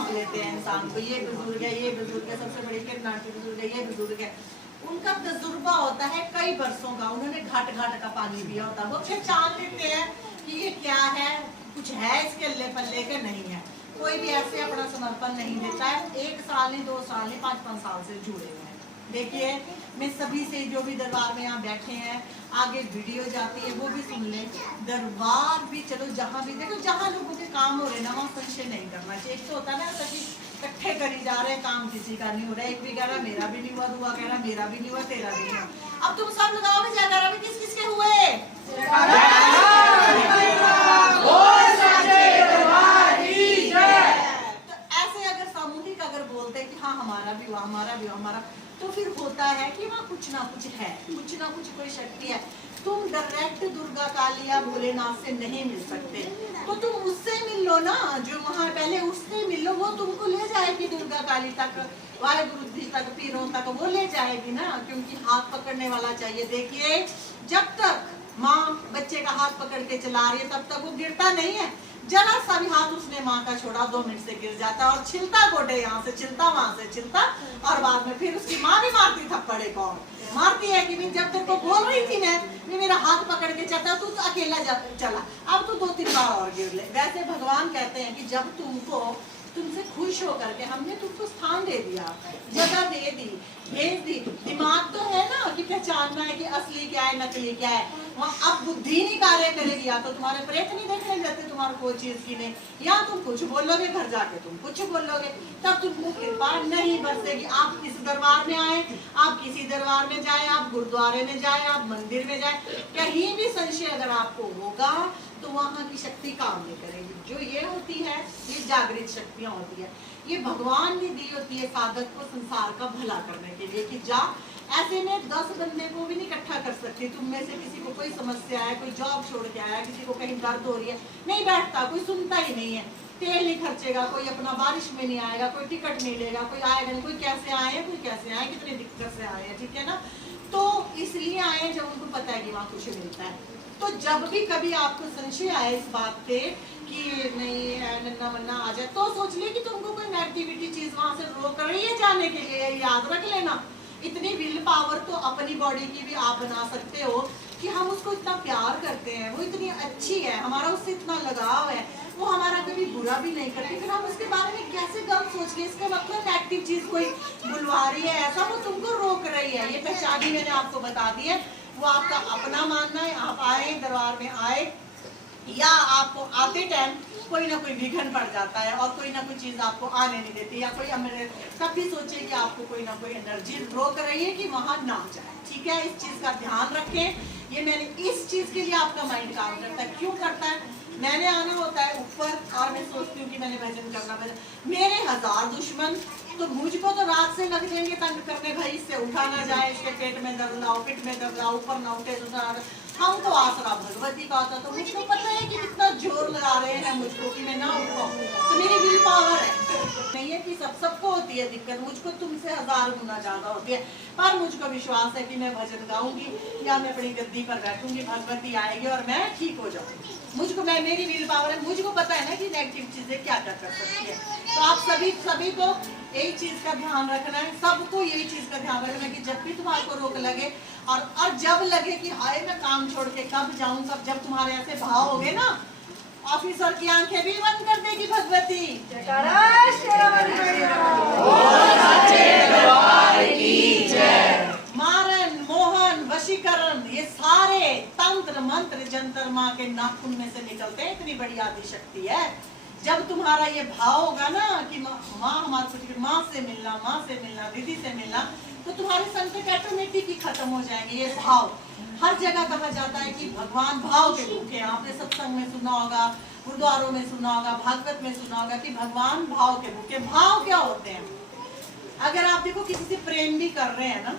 भाप लेते हैं इंसान को, ये बुजुर्ग है, ये बुजुर्ग है, सबसे बड़ी किरनाटी बुजुर्ग है, ये बुजुर्ग है। उनका तजुर्बा होता है कई बरसों का, उन्होंने घाट घाट का पानी पिया होता है, वो पहचान लेते हैं कि ये क्या है, कुछ है इसके अल्ले पल्ले के नहीं है। कोई भी ऐसे अपना समर्पण नहीं देता है, 1 साल नहीं, 2 साल नहीं, 5-5 साल से जुड़े हुए हैं। देखिए मैं सभी से, जो भी दरबार में यहाँ बैठे हैं, आगे वीडियो जाती है वो भी सुन लें, दरबार भी चलो जहाँ भी देखो, जहाँ लोगों के काम हो रहे ना वहाँ संशय नहीं करना चाहिए। एक तो होता है ना सभी इकट्ठे करी जा रहे हैं, काम किसी का नहीं हो रहा है, एक भी कह रहा मेरा भी नहीं हुआ, दूसरा कह रहा मेरा भी नहीं हुआ, तेरा भी नहीं हुआ। अब तुम सब लगाओ भी जयकारा भी किस किस के हुए? हमारा भी हुआ, हमारा भी हुआ, हमारा, तो फिर होता है कि वहाँ कुछ ना कुछ है, कुछ ना कुछ कोई शक्ति है। तुम डायरेक्ट दुर्गा काली या भोलेनाथ से नहीं मिल सकते, तो तुम उससे मिल लो ना, जो वहाँ पहले उससे मिल लो, वो तुमको ले जाएगी दुर्गा काली तक, वाहेगुरु जी तक, पीरों तक वो ले जाएगी ना, क्योंकि हाथ पकड़ने वाला चाहिए। देखिए जब तक माँ बच्चे का हाथ पकड़ के चला रही है तब तक वो गिरता नहीं है, जरा सा भी हाथ उसने माँ का छोड़ा 2 मिनट से गिर जाता है, और छिलता गोटे यहाँ से छिलता, वहां से छिलता, और बाद में फिर उसकी माँ भी मारती थप्पड़े को, मारती है कि जब तेरे को बोल रही थी ना मेरा हाथ पकड़ के चलता, तू तो अकेला चला, अब तू 2-3 बार और गिर ले। वैसे भगवान कहते हैं कि जब तुमको तुमसे खुश होकर के हमने तुमको स्थान दे दिया, जगह दे दी, भेज दी, दिमाग तो है ना कि पहचानना है कि असली क्या है नकली क्या है, वहाँ अब बुद्धि नहीं कार्य करेगी, या तो तुम्हारे प्रेत नहीं देखने देते तुम्हारे कोई चीज की नहीं, या तुम कुछ बोलोगे घर जाके तुम कुछ बोलोगे, तब तुमको कृपा नहीं बरसेगी। आप इस दरबार में आए, आप किसी दरबार में जाए, आप गुरुद्वारे में जाए, आप मंदिर में जाए, कहीं भी संशय अगर आपको होगा तो वहाँ की शक्ति काम नहीं करेगी। जो ये होती है ये जागृत शक्तियाँ होती है, ये भगवान ने दी होती है साधक को संसार का भला करने के लिए, कि जा ऐसे में 10 बंदे को भी नहीं इकट्ठा कर सकती। तुम में से किसी को कोई समस्या है, कोई जॉब छोड़ के आया, किसी को कहीं दर्द हो रही है, नहीं बैठता, कोई सुनता ही नहीं है, तेल नहीं खर्चेगा, कोई अपना बारिश में नहीं आएगा, कोई टिकट नहीं लेगा, कोई आएगा नहीं, कोई कैसे आए, कोई कैसे आए, कितनी दिक्कत से आए हैं, ठीक है ना। तो इसलिए आए जब उनको पता है कि वहाँ कुछ मिलता है। तो जब भी कभी आपको संशय आए इस बात पे कि नहीं नन्ना मन्ना आ जाए, तो सोच ले कि तुमको कोई नेगेटिविटी चीज वहां से रोक रही है जाने के लिए, याद रख लेना। इतनी विल पावर तो अपनी बॉडी की भी आप बना सकते हो कि हम उसको इतना प्यार करते हैं, वो इतनी अच्छी है, हमारा उससे इतना लगाव है, वो हमारा कभी बुरा भी नहीं करती, फिर हम उसके बारे में कैसे गलत सोच के, इसका मतलब नेगेटिव चीज कोई बुलवा रही है, ऐसा वो तुमको रोक रही है। ये पहचानी मैंने आपको बता दी है, वो आपका अपना मानना है। आप आए दरबार में आए, या आपको आते टाइम कोई ना कोई विघ्न पड़ जाता है और कोई ना कोई चीज आपको आने नहीं देती, या कोई तब भी सोचे कि आपको कोई ना कोई एनर्जी रोक रही है कि वहां ना जाए, ठीक है। इस चीज का ध्यान रखें। ये मैंने इस चीज के लिए आपका माइंड काम करता है, क्यों करता है, मैंने आना होता है ऊपर और मैं सोचती हूँ कि मैंने भजन करना, मेरे 1000 दुश्मन, तो मुझको तो रात से लग जाएंगे तंग करने, भाई इससे उठा ना जाए, इसके पेट में दर्द लाओ, पिट में दर्द लाओ, ऊपर ना उठे, हम तो आसरा भगवती का होता, तो मुझको पता है कि कितना जोर लगा रहे हैं मुझको कि मैं ना उठाऊं, तो मेरी विल पावर है नहीं है कि सबको होती है दिक्कत, मुझको तुमसे 1000 गुना ज्यादा होती है, पर मुझको विश्वास है कि मैं भजन गाऊंगी या मैं अपनी गद्दी पर बैठूंगी, भगवती आएगी और मैं ठीक हो जाऊंगी। मुझको मेरी विल पावर है, मुझको पता है ना कि नेगेटिव चीजें क्या क्या कर सकती है। तो आप सभी को यही चीज का ध्यान रखना है, सबको यही चीज का ध्यान रखना है कि जब भी तुम्हारे रोक लगे और जब लगे कि हाय मैं काम छोड़ के कब जाऊं, कब, जब तुम्हारे ऐसे भाव हो गए ना, ऑफिसर की आंखें भी बंद कर देगी भगवती। मारन मोहन वशीकरण ये सारे तंत्र मंत्र जंतर माँ के नाखून में से निकलते हैं, इतनी बड़ी आदि शक्ति है। जब तुम्हारा ये भाव होगा ना कि माँ हमारे कुछ, माँ से मिलना, दीदी से मिलना, तो तुम्हारे संकट ऑटोमेटिक ही खत्म हो जाएंगे। ये भाव हर जगह कहा जाता है कि भगवान भाव के भूखे हैं, आपने सत्संग में सुना होगा, गुरुद्वारों में सुना होगा, भागवत में सुना होगा कि भगवान भाव के भूखे। भाव क्या होते हैं, अगर आप देखो किसी से प्रेम भी कर रहे हैं ना,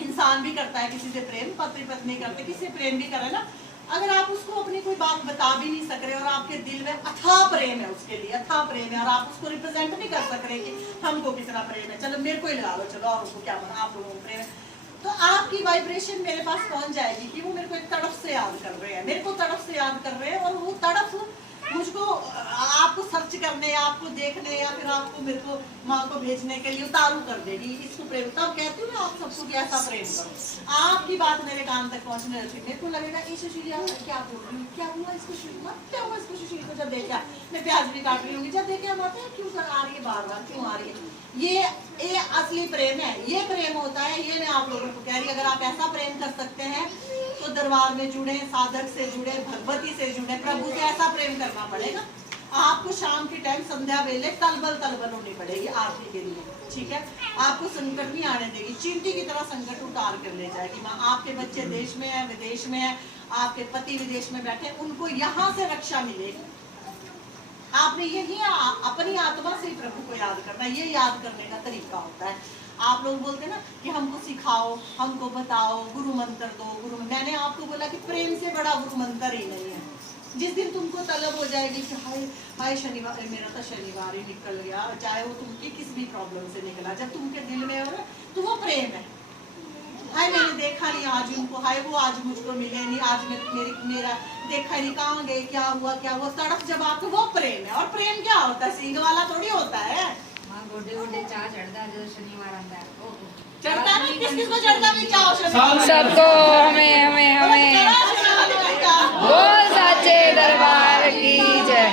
इंसान भी करता है किसी से प्रेम, पति पत्नी करते, किसी से प्रेम भी कर रहे हैं ना, अगर आप उसको अपनी कोई बात बता भी नहीं सक रहे और आपके दिल में अथाह प्रेम है, उसके लिए अथाह प्रेम है, और आप उसको रिप्रेजेंट नहीं कर सक रहे कि हमको कितना प्रेम है, चलो मेरे को ही लगा लो, चलो और उसको क्या पता आप लोगों को प्रेम है, तो आपकी वाइब्रेशन मेरे पास पहुंच जाएगी कि वो मेरे को एक तड़फ से याद कर रहे हैं, मेरे को तड़फ से याद कर रहे हैं, और वो तड़फ मुझको आपको सर्च करने या आपको देखने या फिर आपको मेरे को माँ को भेजने के लिए उतारू कर देगी, इसको प्रेम। तब कहती हूँ आप सबको कि ऐसा प्रेम करो। आपकी बात मेरे कान तक पहुँचने लगती, मेरे को लगेगा ये सुशील क्या बोल रही हूँ, क्या हुआ इसको सुशील, क्या हुआ इसको सुशील को। जब देखा मैं प्याज भी काट रही हूँ, जब देखे हम आते हैं क्यों कर आ रही है बार बार, क्यों आ रही है। ये असली प्रेम है, ये प्रेम होता है। ये मैं आप लोगों को कह रही, अगर आप ऐसा प्रेम कर सकते हैं तो दरबार में जुड़े, साधक से जुड़े, भगवती से जुड़े, प्रभु से ऐसा प्रेम करना पड़ेगा। आपको शाम के टाइम संध्या वेले तलबल होनी पड़ेगी आरती के लिए, ठीक है। आपको संकट नहीं आने देगी, चींटी की तरह संकट उतार कर ले जाएगी माँ। आपके बच्चे देश में है, विदेश में है, आपके पति विदेश में बैठे, उनको यहाँ से रक्षा मिलेगी। आपने यही अपनी आत्मा से ही प्रभु को याद करना, ये याद करने का तरीका होता है। आप लोग बोलते हैं ना कि हमको सिखाओ, हमको बताओ, गुरु मंत्र दो, गुरु। मैंने आपको बोला कि प्रेम से बड़ा गुरु मंत्र ही नहीं है। जिस दिन तुमको तलब हो जाएगी कि हाय हाय शनिवार, मेरा तो शनिवार ही निकल गया, चाहे वो तुमकी किस भी प्रॉब्लम से निकला, जब तुमके दिल में हो ना तो वो प्रेम है। हाय मैंने देखा नहीं आज उनको, हाय वो आज मुझको मिले नहीं, आज मेरा देखा नहीं, कहाँ गए, क्या हुआ तड़प जब आपको, वो प्रेम है। और प्रेम क्या होता है, सींग वाला थोड़ी होता है। गोडे चाह चढ़ता है जो शनिवार आता है, चढ़ता है, किस को चढ़ता है चाह शनिवार, सबको। हमें बोल साचे दरबार की जय।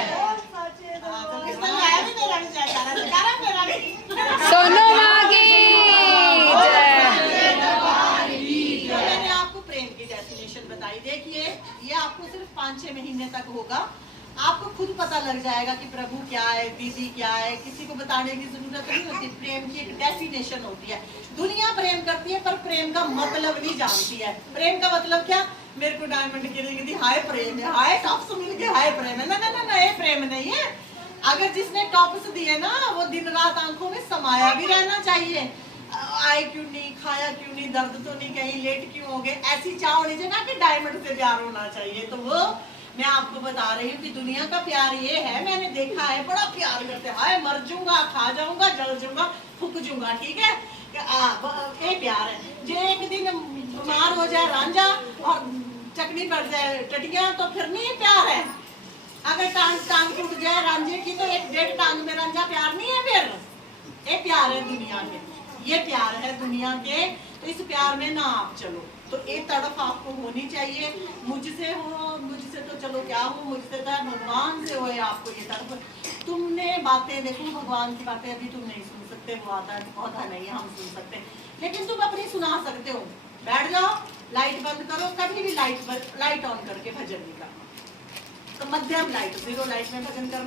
सोनो माँ की जय। मैंने आपको प्रेम की डेफिनेशन बताई। देखिए ये आपको सिर्फ 5-6 महीने तक होगा, आपको खुद पता लग जाएगा कि प्रभु क्या है, दीदी क्या है, किसी को बताने की जरूरत नहीं होती। प्रेम की एक डेफिनेशन होती है। दुनिया प्रेम करती है पर प्रेम का मतलब नहीं जानती है। प्रेम का मतलब क्या, मेरे को डायमंड गिरी थी, हाय प्रेम है, हाय टॉप्स मिल गए, हाय प्रेम है। ना ये प्रेम नहीं है। अगर जिसने टॉप्स दिए ना, वो दिन रात आंखों में समाया भी रहना चाहिए। आए क्यों नहीं, खाया क्यों नहीं, दर्द तो नहीं, कहीं लेट क्यों हो गए, ऐसी चाह होनी चाहिए ना कि डायमंड से प्यार होना चाहिए। तो वो मैं आपको बता रही हूँ कि दुनिया का प्यार ये है, मैंने देखा है, बड़ा प्यार करते हैं, हाय मर जाऊंगा, खा जाऊंगा, जल जाऊंगा, फूक जाऊंगा, ठीक है। ये प्यार है। जो एक दिन बीमार हो जाए रांझा और चकनी पड़ जाए टटिया, तो फिर नहीं प्यार है। अगर टांग टूट जाए रांझे की, तो 1-1.5 टांग में रांझा प्यार नहीं है। फिर ये प्यार है दुनिया के, ये प्यार है दुनिया के। तो इस प्यार में ना आप चलो। तो एक तड़प आपको होनी चाहिए। मुझसे हो, मुझसे तो चलो क्या हो, मुझसे तो भगवान से हो आपको ये तड़प। तुमने बातें देखो, भगवान की बातें अभी तुम नहीं सुन सकते, वो आता नहीं है, हम सुन सकते, लेकिन तुम अपनी सुना सकते हो। बैठ जाओ, लाइट बंद करो, कभी भी लाइट ऑन करके भजन नहीं करना। तो मध्यम लाइट, 0 लाइट में भजन करना।